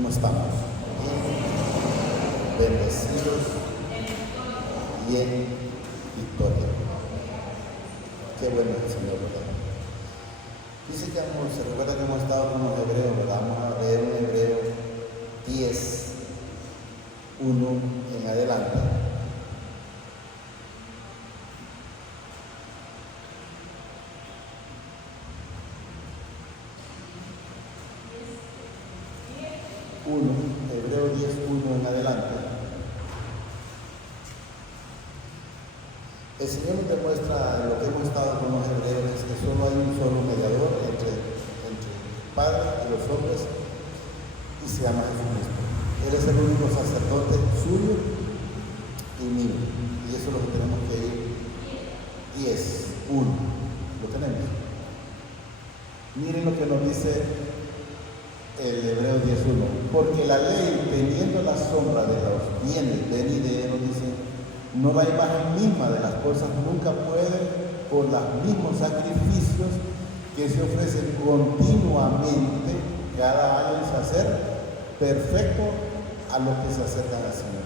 ¿Cómo estamos? Bien, bendecidos y en victoria. Qué bueno es el Señor, ¿verdad? Dice que se recuerda que hemos estado con los hebreos, ¿verdad? Vamos a leer en Hebreo 10, 1 en adelante. Hebreo 10, 1 en adelante. El Señor nos demuestra lo que hemos estado con los hebreos, es que solo hay un solo mediador entre el Padre y los hombres, y se llama Jesucristo. Él es el único sacerdote suyo y mío, y eso es lo que tenemos que ir. 10, 1, lo tenemos. Miren lo que nos dice el Hebreo 10:1, porque la ley, teniendo la sombra de los bienes venideros, dice, no la imagen misma de las cosas nunca puede, por los mismos sacrificios que se ofrecen continuamente cada año, hacer perfecto a los que se acercan al Señor.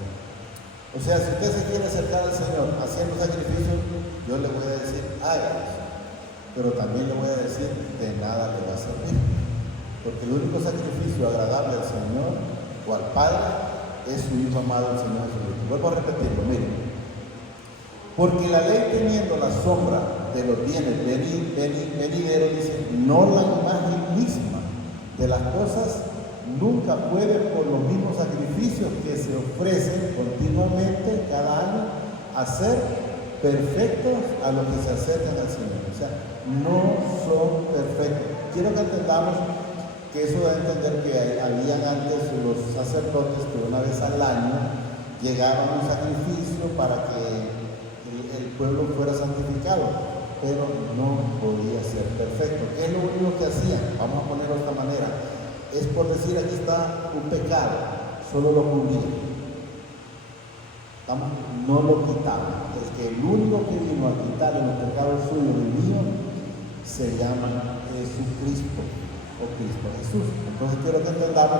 O sea, si usted se quiere acercar al Señor haciendo sacrificios, yo le voy a decir, hágalo, pero también le voy a decir, de nada le va a servir. Porque el único sacrificio agradable al Señor o al Padre es su Hijo amado, el Señor Jesucristo. Vuelvo a repetirlo, miren. Porque la ley, teniendo la sombra de los bienes venideros, dice, no la imagen misma de las cosas nunca puede, por los mismos sacrificios que se ofrecen continuamente cada año, hacer perfectos a los que se acercan al Señor. O sea, no son perfectos. Quiero que entendamos que eso da a entender que habían antes los sacerdotes que una vez al año llegaban a un sacrificio para que el pueblo fuera santificado, pero no podía ser perfecto. ¿Qué es lo único que hacían? Vamos a ponerlo de esta manera. Es por decir, aquí está un pecado, solo lo cubrían. No lo quitaban. El único que vino a quitar los pecados suyos y míos se llama Jesucristo. O Cristo Jesús. Entonces quiero que entendamos,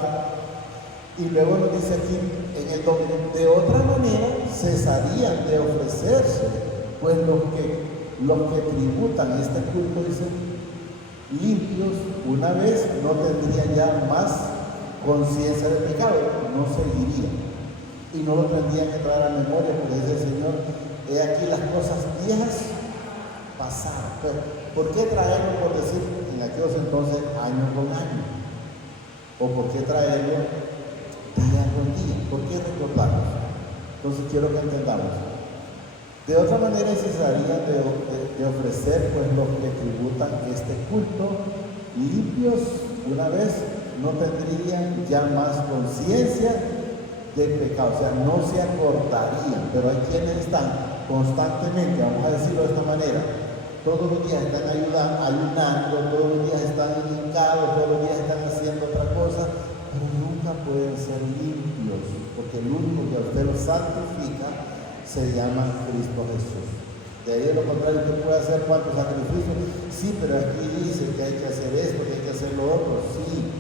y luego nos dice aquí en el dominio, de otra manera cesarían de ofrecerse, pues los que tributan este culto, dice, limpios, una vez no tendrían ya más conciencia del pecado, no seguirían, y no lo tendrían que traer a memoria, porque dice el Señor, he aquí las cosas viejas pasaron. Pero, ¿por qué traerlo, por decir, en aquellos entonces, año con año? ¿O por qué traerlo día con día? ¿Por qué recordarlo? Entonces quiero que entendamos. De otra manera cesarían de ofrecer, pues, los que tributan este culto, limpios, una vez no tendrían ya más conciencia del pecado, o sea, no se acordarían. Pero hay quienes están constantemente, vamos a decirlo de esta manera, todos los días están ayunando, todos los días están hincados, todos los días están haciendo otra cosa, pero nunca pueden ser limpios, porque el único que a usted lo santifica se llama Cristo Jesús. De ahí, de lo contrario, usted puede hacer cuantos sacrificios, sí, pero aquí dice que hay que hacer esto, que hay que hacer lo otro, sí,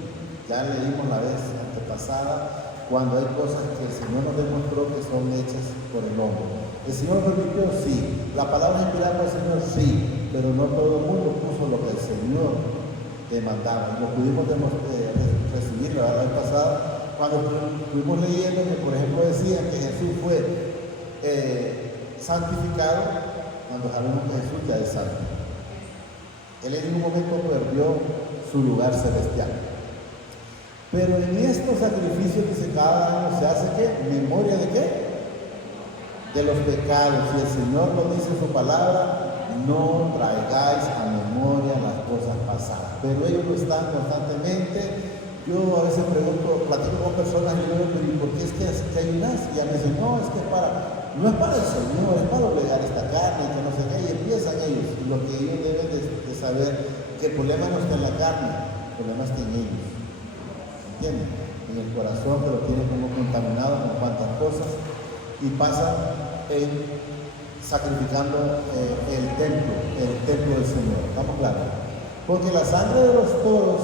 ya leímos la vez antepasada, cuando hay cosas que el Señor nos demostró que son hechas por el hombre. ¿El Señor permitió? Sí. ¿La palabra inspirada del Señor? Sí. Pero no todo el mundo puso lo que el Señor demandaba. Lo pudimos recibir la vez pasada cuando estuvimos leyendo que, por ejemplo, decían que Jesús fue santificado cuando sabemos que Jesús ya es santo. Él en un momento perdió su lugar celestial. Pero en estos sacrificios que cada año se hace, ¿qué? ¿Memoria de qué? De los pecados. Y el Señor lo dice en su palabra, no traigáis a memoria las cosas pasadas. Pero ellos lo están constantemente. Yo a veces platico con personas y yo digo, ¿y por qué es que ayunas? Y ya me dicen, no, es que no es para el Señor, es para obligar esta carne, que no sé qué, y empiezan ellos. Y lo que ellos deben de saber, que el problema no está en la carne, el problema está en ellos. ¿Entienden? En el corazón, que lo tienen como contaminado con cuantas cosas, y pasan sacrificando el templo del Señor. ¿Estamos claros? Porque la sangre de los toros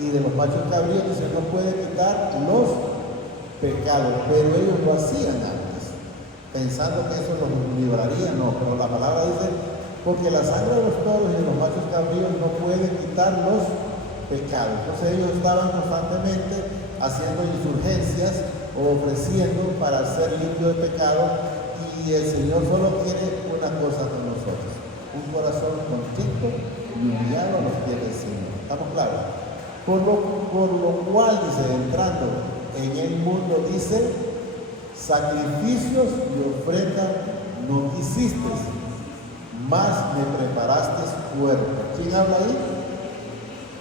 y de los machos cabríos, dice, no puede quitar los pecados, pero ellos lo hacían antes, pensando que eso los libraría. No, pero la palabra dice, porque la sangre de los toros y de los machos cabríos no puede quitar los pecados. Entonces ellos estaban constantemente haciendo insurgencias o ofreciendo para ser limpio de pecado, y el Señor solo quiere una cosa con nosotros: un corazón contrito y humillado a los pies del Señor. ¿Estamos claros? Por lo cual, dice, entrando en el mundo, dice, sacrificios y ofrendas no quisiste, mas me preparaste cuerpo. ¿Quién habla ahí?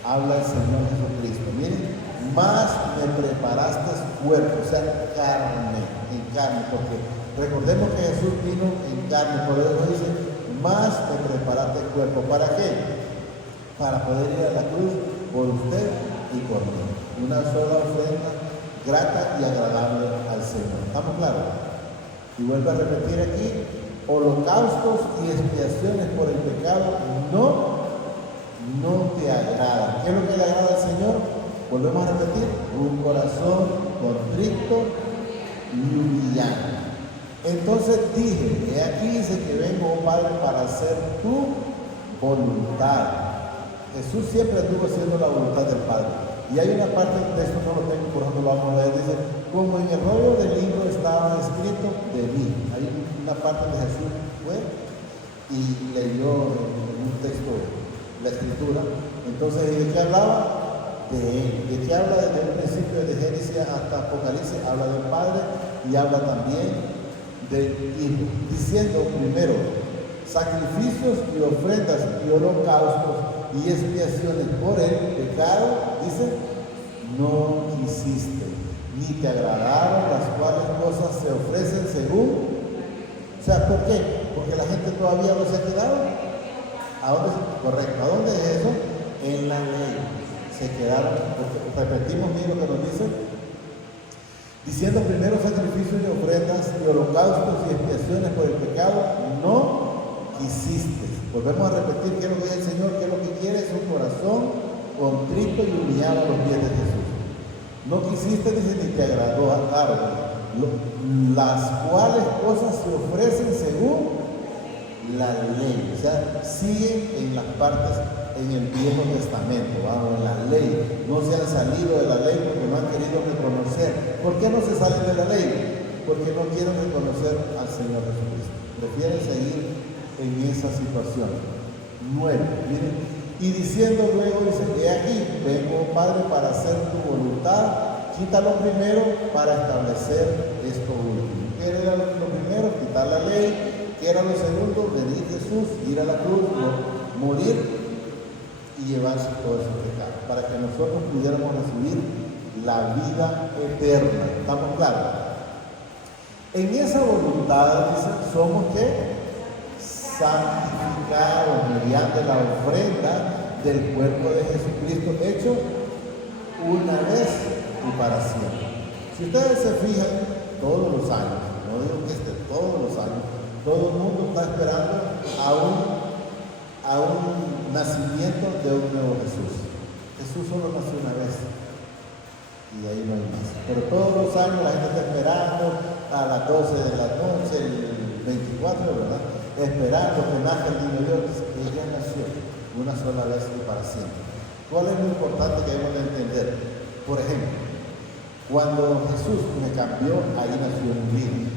Habla el Señor Jesucristo. Miren, más me preparaste cuerpo, o sea, en carne, porque recordemos que Jesús vino en carne, por eso dice, más me preparaste cuerpo. ¿Para qué? Para poder ir a la cruz por usted y por mí. Una sola ofrenda grata y agradable al Señor. ¿Estamos claros? Y vuelvo a repetir aquí, holocaustos y expiaciones por el pecado no te agradan. ¿Qué es lo que le agrada al Señor? Volvemos a repetir, un corazón contrito y humillado. Entonces dije, he aquí dice que vengo, oh Padre, para hacer tu voluntad. Jesús siempre estuvo haciendo la voluntad del Padre. Y hay una parte del texto, no lo tengo, por ejemplo, lo vamos a leer, dice, como en el rollo del libro estaba escrito de mí. Hay una parte de Jesús fue y leyó en un texto la escritura. Entonces, ¿de qué hablaba? De él. ¿De qué habla? Desde el principio de Génesis hasta Apocalipsis, habla del Padre y habla también del Hijo, diciendo primero, sacrificios y ofrendas y holocaustos y expiaciones por el pecado, dice, no quisiste, ni te agradaron las cuales cosas se ofrecen según. O sea, ¿por qué? Porque la gente todavía no se ha quedado. ¿A dónde? Correcto. ¿A dónde es eso? En la ley. Se quedaron, repetimos bien lo que nos dice, diciendo primero sacrificios y ofrendas y holocaustos y expiaciones por el pecado, no quisiste. Volvemos a repetir qué es lo que dice el Señor, qué es lo que quiere, es un corazón contrito y humillado a los pies de Jesús. No quisiste, dice, ni te agradó, claro, las cuales cosas se ofrecen según la ley. O sea, siguen en las partes en el Viejo Testamento, en la ley. No se han salido de la ley porque no han querido reconocer. ¿Por qué no se salen de la ley? Porque no quieren reconocer al Señor Jesucristo. Prefieren seguir en esa situación. 9. Miren, y diciendo luego, dice, he aquí, vengo, Padre, para hacer tu voluntad. Quítalo primero para establecer esto último. ¿Qué era lo primero? Quitar la ley. ¿Qué era lo segundo? Venir Jesús, ir a la cruz, morir y llevarse todos esos pecados, para que nosotros pudiéramos recibir la vida eterna. ¿Estamos claros? En esa voluntad, dice, somos ¿qué? Santificados mediante la ofrenda del cuerpo de Jesucristo, hecho una vez y para siempre. Si ustedes se fijan, todos los años, no digo que todos los años, todo el mundo está esperando a un nacimiento de un nuevo Jesús. Jesús solo nació una vez y ahí no hay más. Pero todos los años la gente está esperando a las 12 de la noche, el 24, ¿verdad? Esperando que nazca el niño Dios. Él ya nació una sola vez y para siempre. ¿Cuál es lo importante que debemos de entender? Por ejemplo, cuando Jesús me cambió, ahí nació mi vida.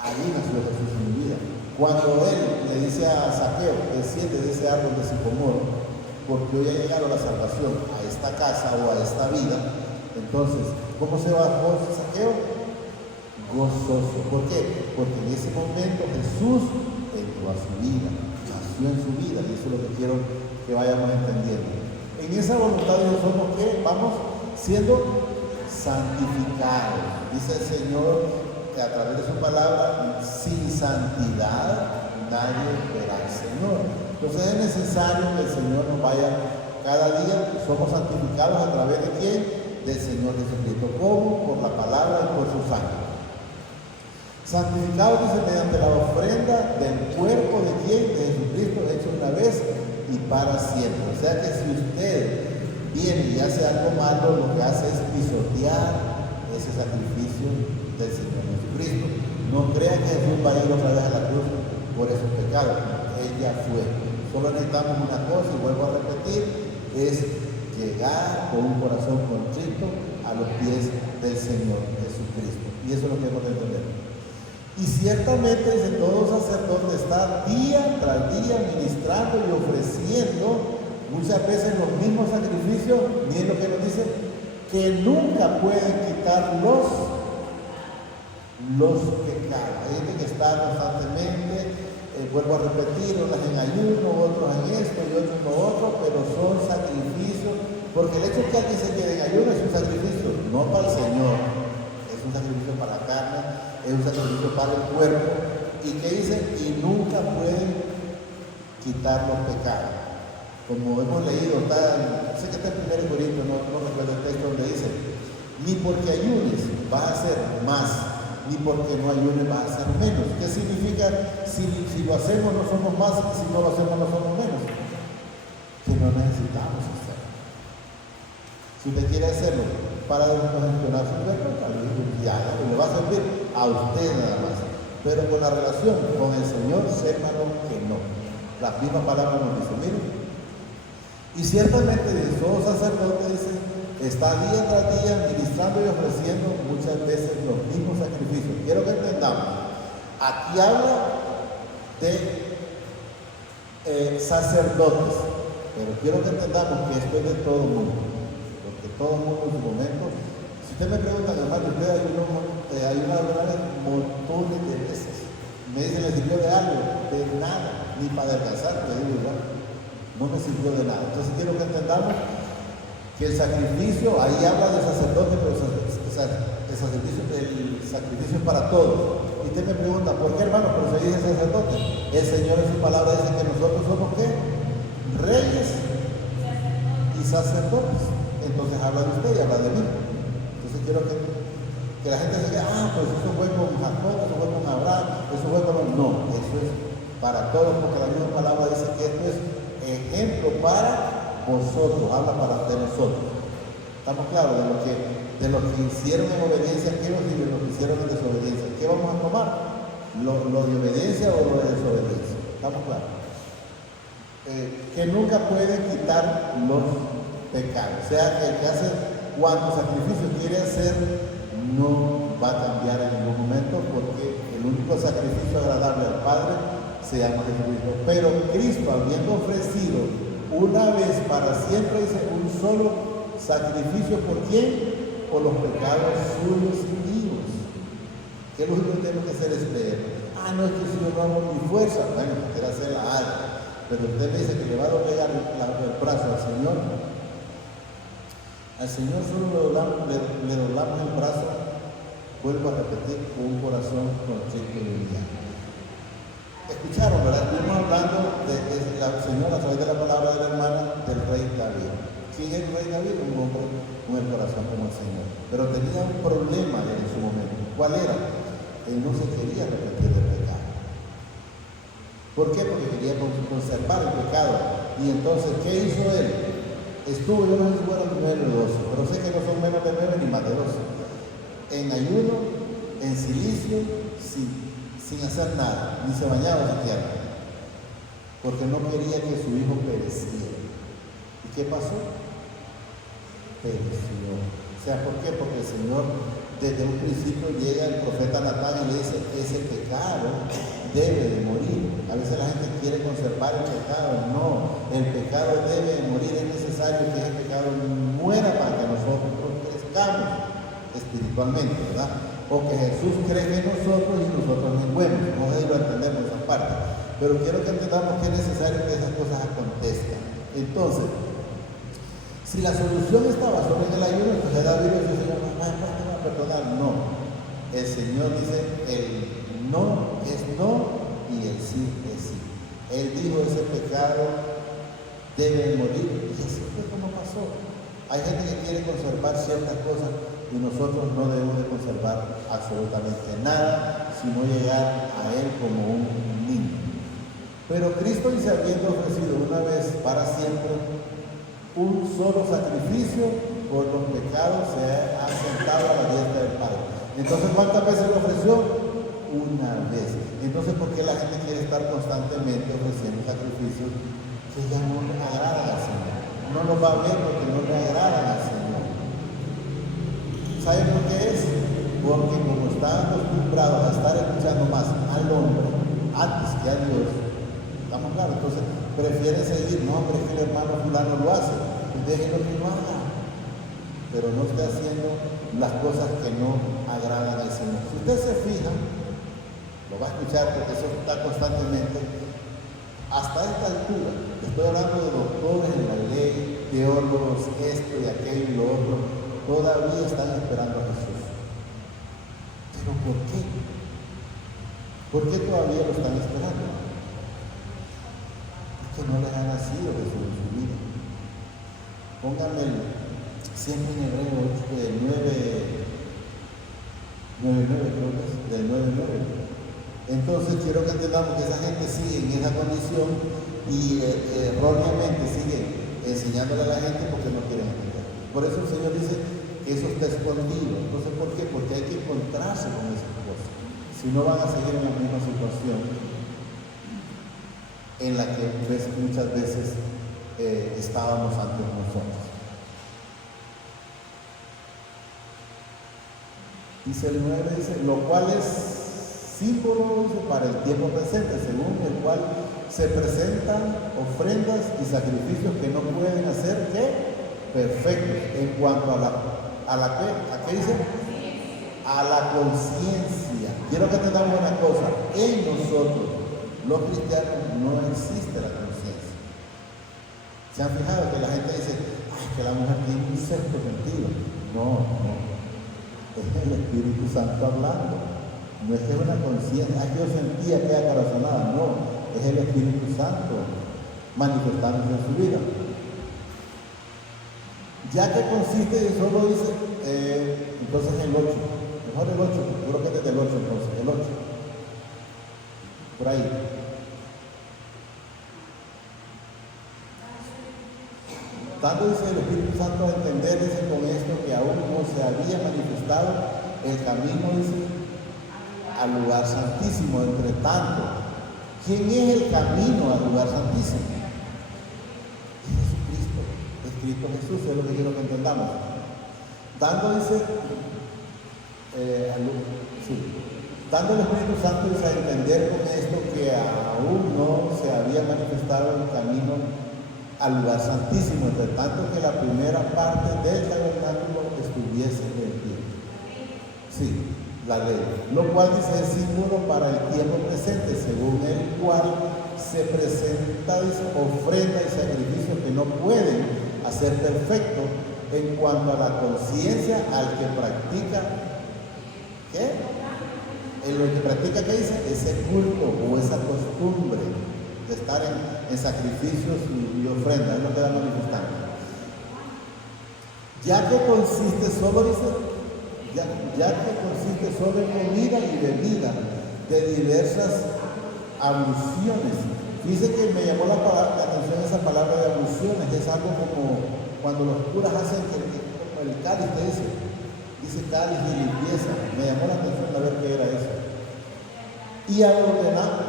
Ahí nació Jesús en mi vida. Cuando él le dice a Zaqueo, desciende de ese árbol de sicomoro, porque hoy ha llegado la salvación a esta casa o a esta vida, entonces, ¿cómo se bajó Zaqueo? Gozoso. ¿Por qué? Porque en ese momento Jesús entró a su vida, nació en su vida, y eso es lo que quiero que vayamos entendiendo. En esa voluntad de Dios somos ¿qué? Vamos siendo santificados. Dice el Señor que a través de su palabra, sin santidad nadie verá al Señor. Entonces es necesario que el Señor nos vaya cada día, somos santificados a través de quién? Del Señor Jesucristo. ¿Cómo? Por la palabra y por su sangre. Santificados, dice, mediante la ofrenda del cuerpo de quién? De Jesucristo, hecho una vez y para siempre. O sea que si usted viene y hace algo malo, lo que hace es pisotear ese sacrificio del Señor Jesucristo. No crean que Jesús va a ir otra vez a la cruz por esos pecados. Él ya fue. Solo necesitamos una cosa, y vuelvo a repetir, es llegar con un corazón contrito a los pies del Señor Jesucristo. Y eso es lo que hemos de entender. Y ciertamente, dice, todo sacerdote está día tras día ministrando y ofreciendo muchas veces los mismos sacrificios. Miren lo que nos dice, que nunca pueden quitar los pecados. Hay gente que está constantemente, vuelvo a repetir, unos en ayuno, otros en esto y otros en lo otro, pero son sacrificios, porque el hecho de que alguien se quede en ayuno es un sacrificio, no para el Señor, es un sacrificio para la carne, es un sacrificio para el cuerpo. Y que dice, y nunca pueden quitar los pecados. Como hemos leído, sé que está en 1 Corintios, no recuerdo el texto donde dice, ni porque ayunes vas a ser más, ni porque no ayunes vas a ser menos. ¿Qué significa? Si lo hacemos no somos más, si no lo hacemos no somos menos. Que no necesitamos hacerlo. Si usted quiere hacerlo para gestionar su cuerpo, ya le va a servir a usted nada más. Pero con la relación con el Señor, sépalo que no. La misma palabra nos dice, miren. Y ciertamente todo sacerdote dice, está día tras día ministrando y ofreciendo muchas veces los mismos sacrificios. Quiero que entendamos, aquí habla de sacerdotes, pero quiero que entendamos que esto es de todo el mundo, porque todo el mundo en su momento, si usted me pregunta, hermano, usted ayuna alguna vez montones de veces, me dice, ¿le sirvió de algo? De nada, ni para adelgazar, le digo igual. No me sirvió de nada. Entonces quiero que entendamos que el sacrificio, ahí habla del sacerdote, pero el sacrificio es para todos. Y usted me pregunta, ¿por qué, hermano? Pero se dice sacerdote. El Señor en su palabra dice que nosotros somos ¿qué? Reyes y sacerdotes. Entonces habla de usted y habla de mí. Entonces quiero que la gente se diga, pues eso fue con Jacob, eso fue con Abraham, eso fue con... No, eso es para todos, porque la misma palabra dice que esto es ejemplo para vosotros, habla para de nosotros. Estamos claros de lo que hicieron en obediencia a Dios y de lo que hicieron en desobediencia. ¿Qué vamos a tomar? ¿Lo de obediencia o lo de desobediencia? Estamos claros. Que nunca pueden quitar los pecados. O sea, que el que hace cuanto sacrificio quiere hacer no va a cambiar en ningún momento, porque el único sacrificio agradable al Padre se llama Jesucristo. Pero Cristo, habiendo ofrecido una vez para siempre, dice, un solo sacrificio, ¿por quién? Por los pecados suyos y míos. ¿Qué lo único que tenemos que hacer es creer? No es que si yo no hago mi fuerza, bueno, quiero hacer la alta, pero usted me dice que le va a doblegar el brazo al Señor solo le doblamos el brazo, vuelvo a repetir, con un corazón contrito y humillado. Escucharon, ¿verdad? Estuvimos hablando de la Señora a través de la palabra de la hermana del rey David. ¿Quién es el rey David? Un hombre con el corazón como el Señor. Pero tenía un problema en su momento. ¿Cuál era? Él no se quería arrepentir del pecado. ¿Por qué? Porque quería conservar el pecado. Y entonces, ¿qué hizo él? Estuvo, yo no sé si fueron 9 o 12, pero sé que no son menos de 9 ni más de 12. En ayuno, en silicio, sin hacer nada, ni se bañaba siquiera, porque no quería que su hijo pereciera. ¿Y qué pasó? Pereció. O sea, ¿por qué? Porque el Señor desde un principio llega el profeta Natán y le dice, ese pecado debe de morir. A veces la gente quiere conservar el pecado. No, el pecado debe de morir. Es necesario que ese pecado muera para que nosotros crezcamos espiritualmente, ¿verdad? O que Jesús cree en nosotros y nosotros menguemos. No sé si lo entendemos esa parte, pero quiero que entendamos que es necesario que esas cosas acontezcan. Entonces, si la solución estaba solo en el ayuno, entonces David le dice, Señor, ¿cuándo me va a perdonar? No. El Señor dice, el no es no y el sí es sí. Él dijo, ese pecado debe morir, y así fue como pasó. Hay gente que quiere conservar ciertas cosas y nosotros no debemos de conservar absolutamente nada, sino llegar a Él como un niño. Pero Cristo dice, habiendo ofrecido una vez para siempre un solo sacrificio por los pecados se ha sentado a la diestra del Padre. Entonces, ¿cuántas veces lo ofreció? Una vez. Entonces, ¿por qué la gente quiere estar constantemente ofreciendo sacrificios que ya no le agradan al Señor? No los va a ver porque no le agradan al Señor. ¿Saben por qué es? Porque como están acostumbrados a estar escuchando más al hombre antes que a Dios, estamos claros, entonces prefieren seguir, no, hombre, es que el hermano fulano lo hace, déjenlo que lo haga, pero no esté haciendo las cosas que no agradan al Señor. Si usted se fija, lo va a escuchar porque eso está constantemente, hasta esta altura, estoy hablando de doctores en la ley, teólogos, esto y aquello y lo otro, todavía están esperando a Jesús. ¿Pero por qué? ¿Por qué todavía lo están esperando? Es que no les ha nacido Jesús en su vida. Pónganme siempre en Hebreo 9:9, creo que es, del 9:9. Entonces quiero que entendamos que esa gente sigue en esa condición y erróneamente sigue enseñándole a la gente porque no quieren entender. Por eso el Señor dice que eso está escondido. Entonces, ¿por qué? Porque hay que encontrarse con esas cosas. Si no, van a seguir en la misma situación en la que muchas veces estábamos antes nosotros. Dice el 9, dice, lo cual es símbolo para el tiempo presente, según el cual se presentan ofrendas y sacrificios que no pueden hacer ¿qué? Perfectos en cuanto ¿a qué dice? A la conciencia. Quiero que entendamos una cosa, en nosotros, los cristianos, no existe la conciencia. ¿Se han fijado que la gente dice, ay, que la mujer tiene un sexto sentido? No, es el Espíritu Santo hablando. No es que es una conciencia, yo sentía que era corazonada, no, es el Espíritu Santo manifestándose en su vida. Ya que consiste, solo dice, entonces el 8, mejor el 8, creo que es desde el 8 entonces, el 8, por ahí. Tanto dice el Espíritu Santo a entender, dice con esto que aún no se había manifestado el camino, dice, al lugar santísimo. Entre tanto, ¿quién es el camino al lugar santísimo? Es Jesucristo, es Cristo Jesús, es lo que quiero que entendamos. Dando, dice, dando el Espíritu Santo dice a entender con esto que aún no se había manifestado el camino al lugar santísimo, entre tanto que la primera parte del tabernáculo estuviese en pie. Sí, la ley, lo cual dice es símbolo para el tiempo presente, según el cual se presenta, dice, ofrenda y sacrificios que no pueden hacer perfecto en cuanto a la conciencia al que practica, ¿qué? En lo que practica, ¿qué dice? Ese culto o esa costumbre de estar en sacrificios y ofrendas, es lo que da manifestando. Ya que consiste solo, dice, ya que consiste solo en comida y bebida de diversas abluciones. Dice que me llamó la atención esa palabra de abluciones, es algo como cuando los curas hacen como el cáliz que dice cáliz y limpieza. Me llamó la atención a ver qué era eso. Y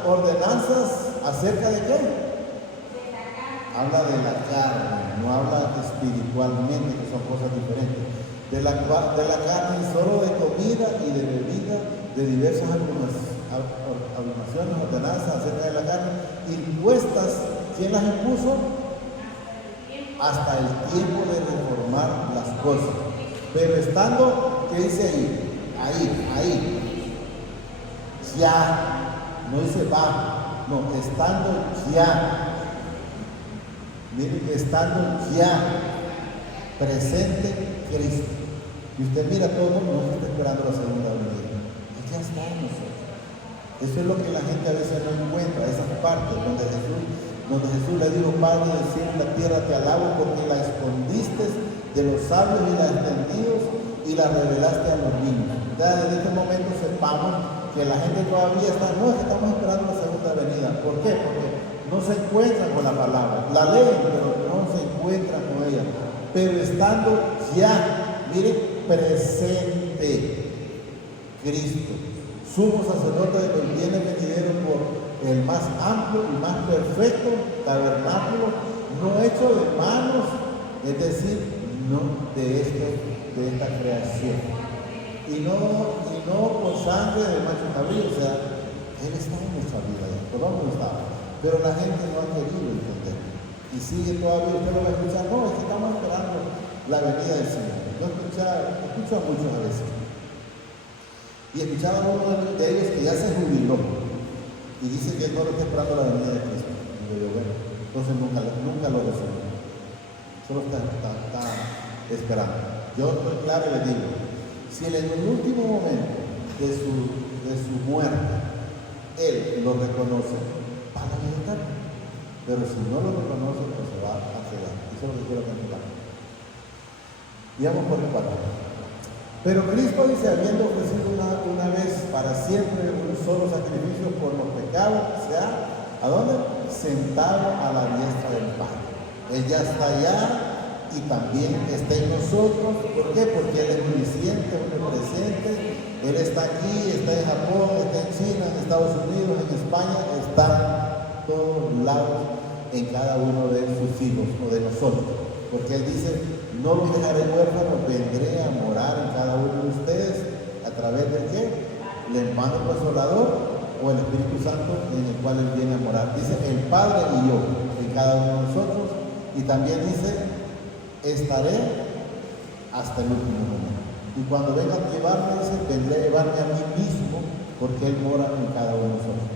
ordenanzas acerca de qué? Habla de la carne, no habla espiritualmente, que son cosas diferentes. De la carne, solo de comida y de bebida, de diversas abluciones, ordenanzas acerca de la carne, impuestas, ¿quién las impuso? Hasta el tiempo de reformar las cosas. Pero estando, ¿qué dice ahí? Ya, no dice va, no, estando ya. Miren, estando ya presente Cristo. Y usted mira, todo el mundo no está esperando la segunda venida. Ya está en nosotros. Eso es lo que la gente a veces no encuentra, esas partes donde Jesús le dijo, Padre del cielo y la tierra, te alabo porque la escondiste de los sabios y la extendidos y la revelaste a los niños. Ya desde este momento sepamos que la gente todavía está, no, es que estamos esperando la segunda venida. ¿Por qué? Porque no se encuentran con la palabra. La leen, pero no se encuentran con gobierno, pero estando ya, miren, presente Cristo, sumo sacerdote de los bienes venideros por el más amplio y más perfecto tabernáculo, no hecho de manos, es decir, no de esta creación, y no por sangre de macho cabrío. O sea, Él está en nuestra vida, por dónde estaba, pero la gente no ha querido entender, y sigue todavía. Usted lo va a escuchar: no, es que estamos esperando la venida del Señor. Yo escucho a muchos a veces, y escuchaba a uno de ellos que ya se jubiló y dice que no lo está esperando la venida de Cristo. Y yo digo: bueno, entonces nunca lo recibió, solo está esperando. Yo estoy claro y le digo: si en el último momento de su muerte Él lo reconoce, va a meditar, pero si no lo reconoce, pues se va a cegar. Eso es lo que quiero que entendamos. Y vamos por el 4. Pero Cristo dice, habiendo ofrecido una vez para siempre un solo sacrificio por los pecados, o sea, ¿a dónde? Sentado a la diestra del Padre. Él ya está allá y también está en nosotros. ¿Por qué? Porque Él es omnisciente, omnipresente. Él está aquí, está en Japón, está en China, en Estados Unidos, en España, está en todos lados, en cada uno de sus hijos o de nosotros. Porque Él dice: no los dejaré huérfanos, vendré a morar en cada uno de ustedes. ¿A través de qué? El hermano consolador o el Espíritu Santo, en el cual Él viene a morar. Dice: el Padre y yo, en cada uno de nosotros. Y también dice: estaré hasta el último momento. Y cuando vengan a llevarme, dice: vendré a llevarme a mí mismo, porque Él mora en cada uno de nosotros.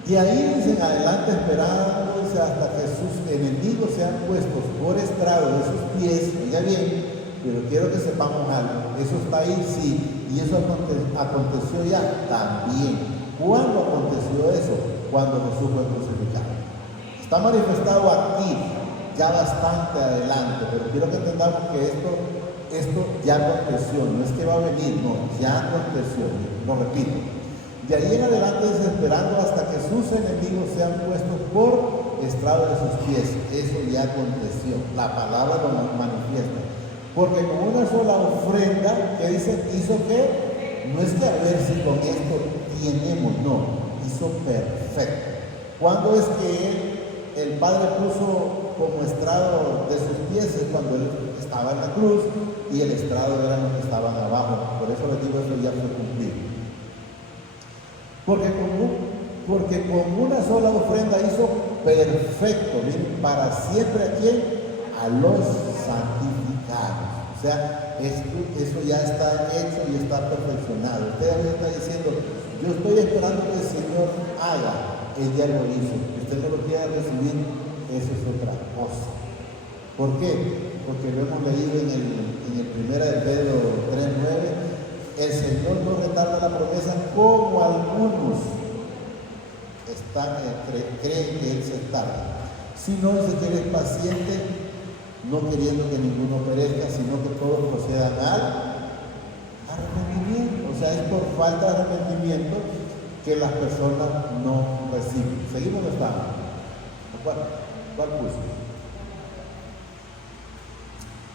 De ahí, dicen, adelante esperándose hasta que sus enemigos sean puestos por estrado de sus pies. Oiga bien, pero quiero que sepamos algo. Eso está ahí, sí, y eso aconteció ya también. ¿Cuándo aconteció eso? Cuando Jesús fue crucificado. Está manifestado aquí, ya bastante adelante, pero quiero que entendamos que esto ya aconteció, no es que va a venir, no, ya aconteció. Lo repito. De ahí en adelante, esperando hasta que sus enemigos sean puestos por estrado de sus pies. Eso ya aconteció. La palabra lo manifiesta. Porque con una sola ofrenda, que dice, hizo que, no es que a ver si con esto tenemos, no, hizo perfecto. ¿Cuándo es que el Padre puso como estrado de sus pies? Es cuando Él estaba en la cruz y el estrado eran los que estaban abajo. Por eso les digo, eso ya fue cumplido. Porque con una sola ofrenda hizo perfecto, miren, para siempre a quién, a los santificados. O sea, eso ya está hecho y está perfeccionado. Usted me está diciendo: yo estoy esperando que el Señor haga. Él ya lo hizo. Usted no lo quiere recibir, eso es otra cosa. ¿Por qué? Porque lo hemos leído en el 1 de Pedro 3:9. El Señor no retarda la promesa como algunos creen que Él se tarda, sino dice que Él es paciente, no queriendo que ninguno perezca, sino que todos procedan al arrepentimiento. O sea, es por falta de arrepentimiento que las personas no reciben. Seguimos estando. ¿Cuál puso?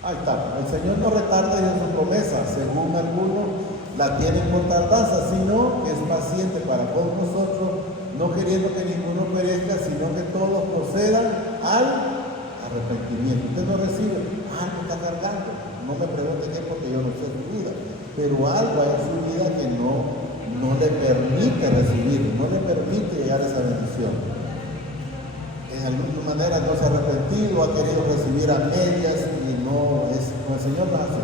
Ahí está. El Señor no retarda en su promesa, según algunos la tienen por tardanza, sino que es paciente para con nosotros, no queriendo que ninguno perezca, sino que todos procedan al arrepentimiento. Usted no recibe, algo está cargando. No me pregunte qué, porque yo no sé su vida, pero algo hay en su vida que no le permite recibir, no le permite llegar a esa bendición. En alguna manera no se ha arrepentido, ha querido recibir a medias y no es, como el Señor no hace,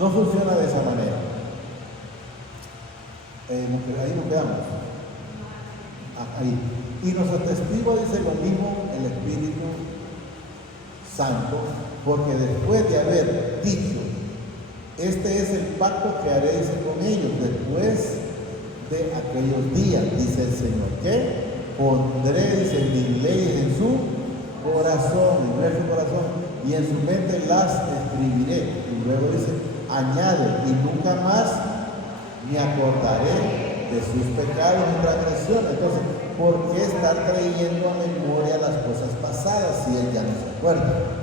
no funciona de esa manera. Ahí nos quedamos. Ahí. Y nos atestigua, dice lo mismo, el Espíritu Santo, porque después de haber dicho: este es el pacto que haré, dice, con ellos después de aquellos días, dice el Señor, que pondré, dice, mis leyes en su corazón, en nuestro corazón, y en su mente las escribiré. Y luego dice, añade: y nunca más me acordaré de sus pecados y transgresiones. Entonces, ¿por qué estar trayendo a memoria las cosas pasadas si él ya no se acuerda?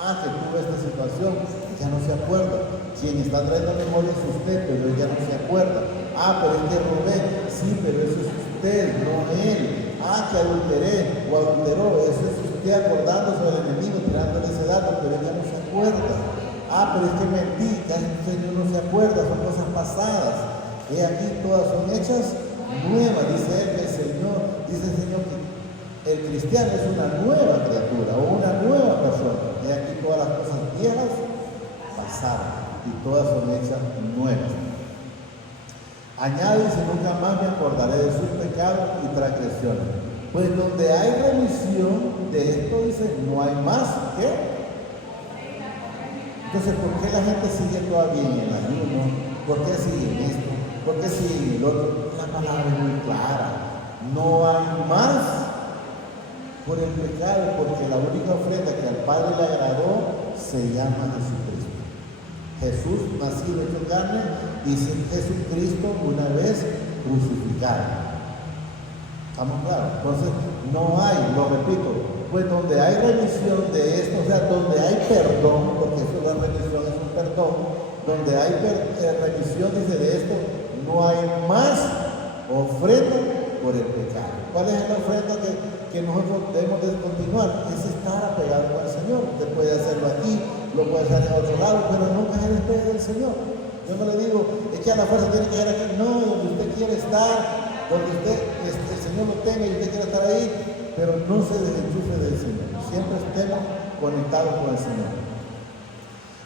Que tuvo esta situación, ya no se acuerda. Quien está trayendo a memoria es usted, pero él ya no se acuerda. Pero es que robé, sí, pero eso es usted, no él. Que adulteré o adulteró, eso es usted acordándose del enemigo, tirándole ese dato, pero él ya no se acuerda. Pero es que mentí, ya el Señor no se acuerda, son cosas pasadas. He aquí todas son hechas nuevas, dice él, que el Señor, dice el Señor que el cristiano es una nueva criatura o una nueva persona. He aquí todas las cosas viejas pasaron y todas son hechas nuevas. Añade, dice, nunca más me acordaré de sus pecados y transgresiones. Pues donde hay remisión de esto, dice, no hay más que. Entonces, ¿por qué la gente sigue todavía en el ayuno? ¿Por qué siguen esto? ¿Por qué siguen el otro? La palabra es muy clara. No hay más por el pecado, porque la única ofrenda que al Padre le agradó se llama Jesucristo. Jesús, nacido hecho carne, dice Jesucristo una vez crucificado. ¿Estamos claros? Entonces, no hay, lo repito, pues donde hay remisión de esto, o sea, donde hay perdón, porque eso la remisión es un perdón, donde hay remisión, dice, de esto, no hay más ofrenda por el pecado. ¿Cuál es la ofrenda que nosotros debemos de continuar? Es estar apegado al Señor. Usted puede hacerlo aquí, lo puede hacer en otro lado, pero nunca es el despegue del Señor. Yo no le digo, es que a la fuerza tiene que ir aquí. No, donde usted quiere estar, donde usted, el Señor lo tenga y usted quiere estar ahí, pero no se desenchufe del Señor. Siempre estemos conectados con el Señor.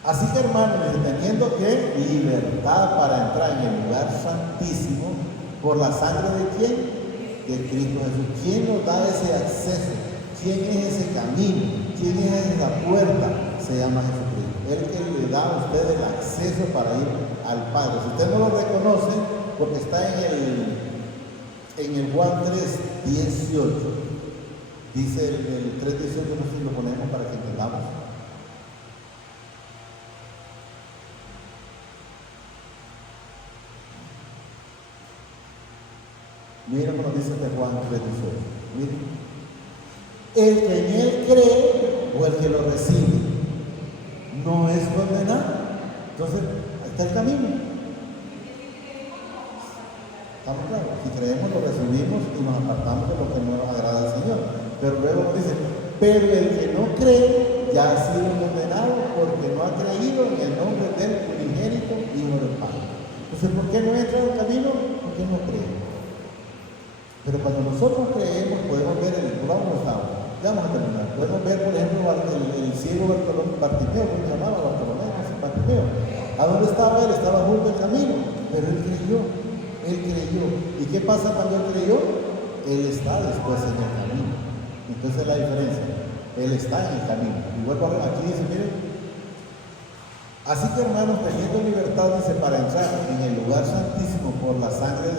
Así que, hermanos, teniendo que libertad para entrar en el lugar santísimo, por la sangre de ¿quién? De Cristo Jesús. ¿Quién nos da ese acceso? ¿Quién es ese camino? ¿Quién es esa puerta? Se llama Jesucristo. Él que le da a usted el acceso para ir al Padre. Si usted no lo reconoce, porque está en el Juan 3:18, dice el 3:18, no sé si lo ponemos para que entendamos. Miren cómo dice este Juan 3:18. Miren. El que en él cree o el que lo recibe no es condenado. Entonces, ahí está el camino. ¿Estamos claros? Si creemos, lo recibimos y nos apartamos de lo que no nos agrada al Señor. Pero luego nos dice, pero el que no cree ya ha sido condenado porque no ha creído en el nombre del unigénito Hijo del Padre. Entonces, ¿por qué no entra en el camino? Porque no cree. Pero cuando nosotros creemos, podemos ver el vamos a terminar. Podemos ver, por ejemplo, el ciego Bartimeo, ¿cómo se llamaba? Bartimeo. ¿A dónde estaba él? Estaba junto al camino, pero él creyó. ¿Y qué pasa cuando él creyó? Él está después en el camino. Entonces la diferencia, él está en el camino. Y vuelvo a ver, aquí dice, miren, así que, hermanos, teniendo libertad, dice, para entrar en el lugar santísimo por la sangre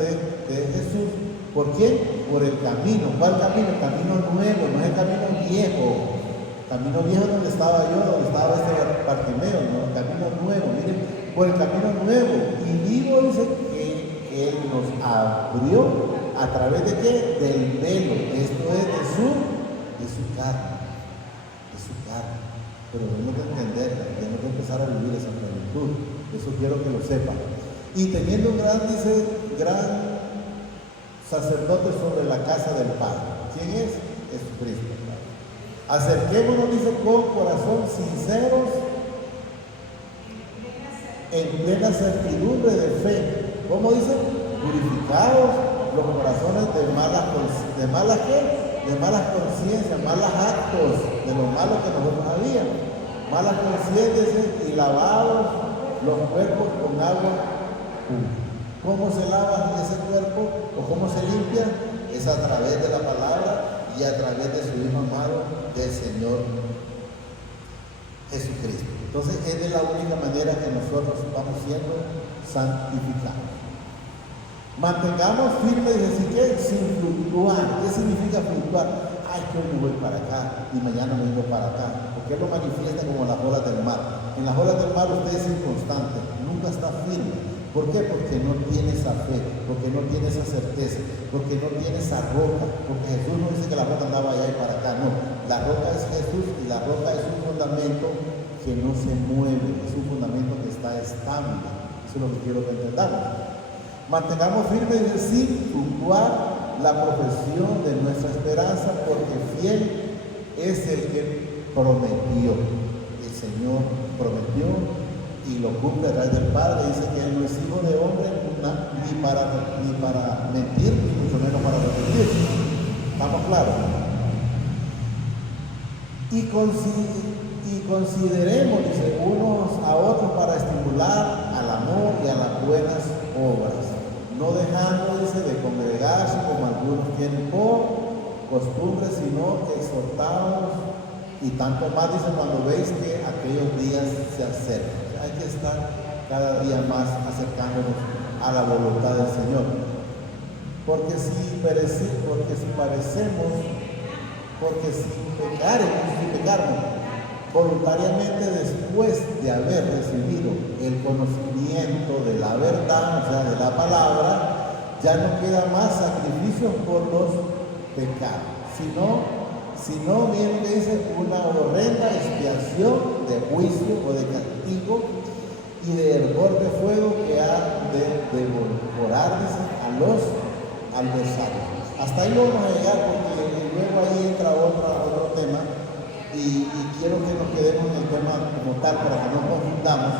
de Jesús. ¿Por quién? Por el camino. ¿Cuál camino? El camino nuevo, no es el camino viejo. Camino viejo donde estaba yo, donde estaba este Bartimeo, no, el camino nuevo, miren, por el camino nuevo. Y vivo, dice, que Él nos abrió a través de ¿qué? Del velo. Esto es de su carne. De su carne. Pero tenemos que entenderla, tenemos que empezar a vivir esa plenitud. Eso quiero que lo sepan. Y teniendo un gran sacerdote sobre la casa del Padre. ¿Quién es? Jesucristo. Acerquémonos, dice, con corazón sinceros, en plena certidumbre de fe. ¿Cómo dice? Purificados los corazones de malas conciencias, malos actos, de los malos que nosotros habíamos. Malas conciencias y lavados los cuerpos con agua pura. ¿Cómo se lava ese cuerpo o cómo se limpia? Es a través de la palabra y a través de su Hijo amado, del Señor Jesucristo. Entonces, es de la única manera que nosotros vamos siendo santificados. Mantengamos firme, dice así que sin fluctuar. ¿Qué significa fluctuar? Que hoy me voy para acá y mañana me voy para acá. Porque Él lo manifiesta como las olas del mar. En las olas del mar usted es inconstante, nunca está firme. ¿Por qué? Porque no tiene esa fe, porque no tiene esa certeza, porque no tiene esa roca, porque Jesús no dice que la roca andaba allá y para acá, no. La roca es Jesús y la roca es un fundamento que no se mueve, es un fundamento que está estable. Eso es lo que quiero que entendamos. Mantengamos firme y sin fluctuar la profesión de nuestra esperanza, porque fiel es el que prometió. El Señor prometió y lo cumple a través del Padre. Dice que Él no es hijo de hombre ni para mentir, ni mucho menos para repetir. ¿Estamos claros? Y consideremos, dice, unos a otros para estimular al amor y a las buenas obras, no dejando, dice, de congregarse como algunos tienen por costumbre, sino exhortados, y tanto más, dice, cuando veis que aquellos días se acercan. Hay que estar cada día más acercándonos a la voluntad del Señor, porque si pecarnos voluntariamente después de haber recibido el conocimiento de la verdad, o sea, de la palabra, ya no queda más sacrificios por los pecados, sino bien que dice, una horrenda expiación de juicio o de castigo y de hervor de fuego que ha de devorar, dice, a los adversarios. Hasta ahí lo vamos a llegar, porque luego ahí entra otro tema, y quiero que nos quedemos en el tema como tal para que no confundamos,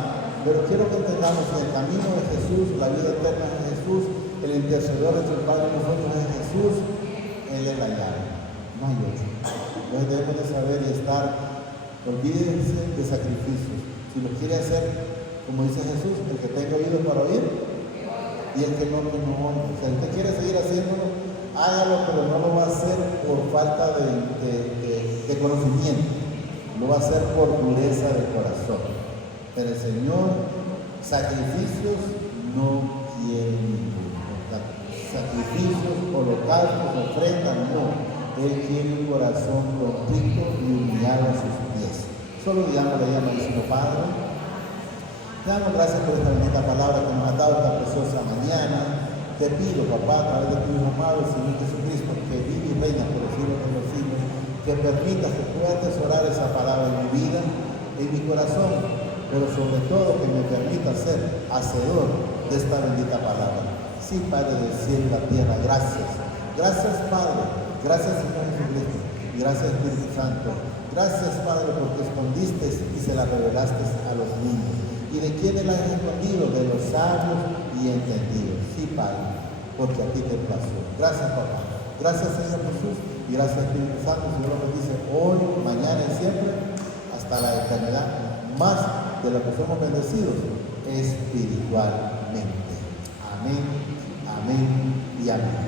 pero quiero que entendamos que el camino de Jesús, la vida eterna es Jesús, el intercedor entre el Padre y nosotros es Jesús, Él es la llave, no hay otro. Entonces debemos de saber y estar, olvídense de sacrificios. Si lo quiere hacer, como dice Jesús, el que tenga oídos para oír y el que no oiga. O sea, el que quiere seguir haciéndolo, hágalo, pero no lo va a hacer por falta de conocimiento, lo va a hacer por dureza de corazón. Pero el Señor, sacrificios no quiere ninguno. Sacrificios, holocaustos, ofrendas, no. Él quiere un corazón contrito y humillado a sus pies. Solo digámosle a nuestro Padre, te damos gracias por esta bendita palabra que nos has dado esta preciosa mañana. Te pido, papá, a través de tu Hijo amado, el Señor Jesucristo, que vive y reina por los siglos de los siglos, que permitas que pueda atesorar esa palabra en mi vida, en mi corazón, pero sobre todo que me permita ser hacedor de esta bendita palabra. Sí, Padre del cielo y la tierra, gracias. Gracias, Padre. Gracias, Señor Jesucristo. Y gracias, Espíritu Santo. Gracias, Padre, porque escondiste y se la revelaste a los niños. ¿Y de quiénes la has escondido? De los sabios y entendidos. Sí, Padre, porque a ti te plazó. Gracias, papá. Gracias, Señor Jesús. Y gracias, Espíritu Santo. Señor, nos bendice hoy, mañana y siempre, hasta la eternidad, más de lo que somos bendecidos espiritualmente. Amén, amén y amén.